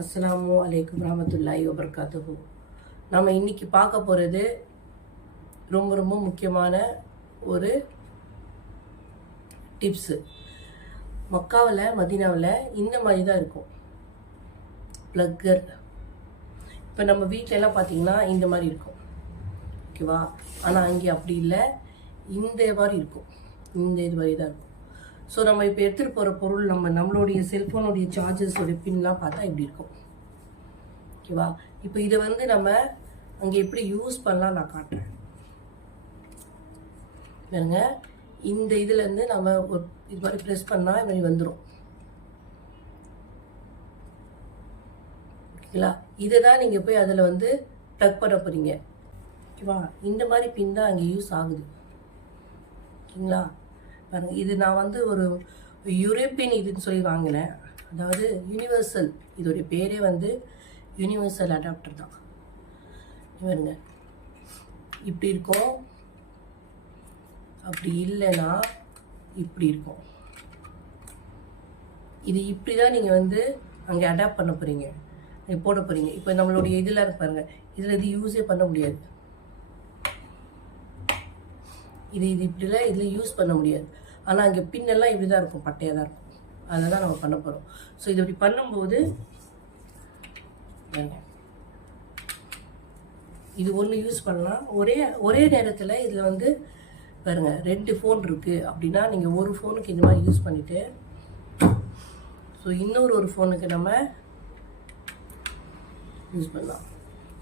அஸ்ஸலாமு அலைக்கும் வரஹ்மத்துல்லாஹி வபரகாத்துஹு. நம்ம இன்னைக்கு பார்க்க போகிறது ரொம்ப ரொம்ப முக்கியமான ஒரு டிப்ஸு. மக்காவில் மதீனாவில் இந்த மாதிரி தான் இருக்கும் ப்ளக்கர். இப்போ நம்ம வீட்டிலலாம் பார்த்தீங்கன்னா இந்த மாதிரி இருக்கும், ஓகேவா? ஆனால் அங்கே அப்படி இல்லை, இந்த மாதிரி இருக்கும், இது மாதிரி தான் இருக்கும். ஸோ நம்ம இப்போ எடுத்துகிட்டு போகிற பொருள் நம்மளுடைய செல்ஃபோனுடைய சார்ஜஸோடைய பின்லாம் பார்த்தா இப்படி இருக்கும், ஓகேவா? இப்போ இதை நம்ம அங்கே எப்படி யூஸ் பண்ணலாம் நான் காட்டுறேன் பாருங்க. இந்த இதுலேருந்து நம்ம இது மாதிரி ப்ரெஸ் பண்ணால் இது மாதிரி வந்துடும், ஓகேங்களா? இதை தான் நீங்கள் போய் அதில் ப்ளக் பண்ண போகிறீங்க, ஓகேவா? இந்த மாதிரி பின் தான் அங்கே யூஸ் ஆகுது, ஓகேங்களா? பாருங்க, இது நான் ஒரு யூரோப்பியன் இதுன்னு சொல்லி வாங்கினேன், அதாவது யூனிவர்சல். இதோடைய பேரே யூனிவர்சல் அடாப்டர் தான். பாருங்க, இப்படி இருக்கும், அப்படி இல்லைன்னா இப்படி இருக்கும். இது இப்படி தான் நீங்கள் அங்கே அடாப்ட் பண்ண போகிறீங்க, நீங்கள் போட போகிறீங்க. இப்போ நம்மளுடைய இதில் பாருங்க, இதில் இது யூஸே பண்ண முடியாது, இது இப்படிலாம் இதில் யூஸ் பண்ண முடியாது. ஆனால் அங்கே பின்னெல்லாம் இப்படி தான் இருக்கும், பட்டையாக தான் இருக்கும். அதை தான் நம்ம பண்ண போகிறோம். ஸோ இது இப்படி பண்ணும்போது இது ஒன்று யூஸ் பண்ணலாம். ஒரே நேரத்தில் இதில் பாருங்க, 2 ஃபோன் இருக்குது அப்படின்னா நீங்கள் ஒரு ஃபோனுக்கு இந்த மாதிரி யூஸ் பண்ணிவிட்டு ஸோ இன்னொரு ஃபோனுக்கு நம்ம யூஸ் பண்ணலாம்.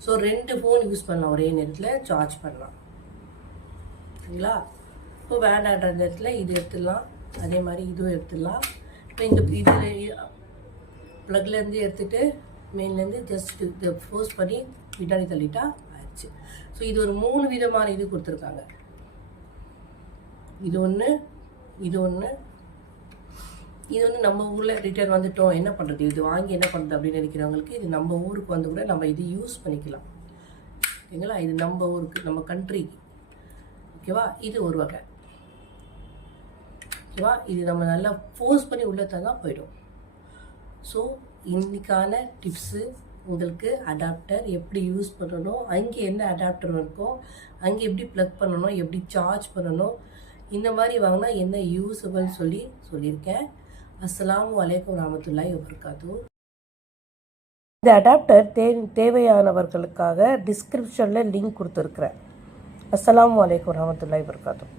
ஸோ 2 ஃபோன் யூஸ் பண்ணலாம், ஒரே நேரத்தில் சார்ஜ் பண்ணலாம், சரிங்களா? இப்போ வேண்டான்ற இடத்துல இது எடுத்துடலாம், அதே மாதிரி இதுவும் எடுத்துடலாம். இப்போ இதில் ப்ளக்லேருந்து எடுத்துகிட்டு மெயின்லேருந்து ஜஸ்ட் இதை ஃபோர்ஸ் பண்ணி பின்னாடி தள்ளிட்டா ஆயிடுச்சு. ஸோ இது ஒரு 3 விதமான இது கொடுத்துருக்காங்க. இது ஒன்று, நம்ம ஊரில் ரிட்டர்ன் வந்துட்டோம், என்ன பண்ணுறது, இது வாங்கி என்ன பண்ணுறது அப்படின்னு நினைக்கிறவங்களுக்கு இது நம்ம ஊருக்கு கூட நம்ம இது யூஸ் பண்ணிக்கலாம், ஓகேங்களா? இது நம்ம ஊருக்கு, நம்ம கண்ட்ரிக்கு, ஓகேவா? இது ஒரு வகை, ஓகேவா? இது நம்ம நல்லா ஃபோர்ஸ் பண்ணி உள்ளத்தான் தான் போயிடும். ஸோ இன்னைக்கான டிப்ஸு உங்களுக்கு அடாப்டர் எப்படி யூஸ் பண்ணணும், அங்கே என்ன அடாப்டர் இருக்கோ அங்கே எப்படி ப்ளக் பண்ணணும், எப்படி சார்ஜ் பண்ணணும், இந்த மாதிரி வாங்கினா என்ன யூஸபிள் சொல்லியிருக்கேன். அஸ்ஸலாமு அலைக்கும் வரஹ்மத்துல்லாஹி வபரகாத்துஹு. இந்த அடாப்டர் தேவையானவர்களுக்காக டிஸ்கிரிப்ஷனில் லிங்க் கொடுத்துருக்குறேன். அஸ்ஸலாமு அலைக்கும் வரஹ்மத்துல்லாஹி வபரகாத்துஹு.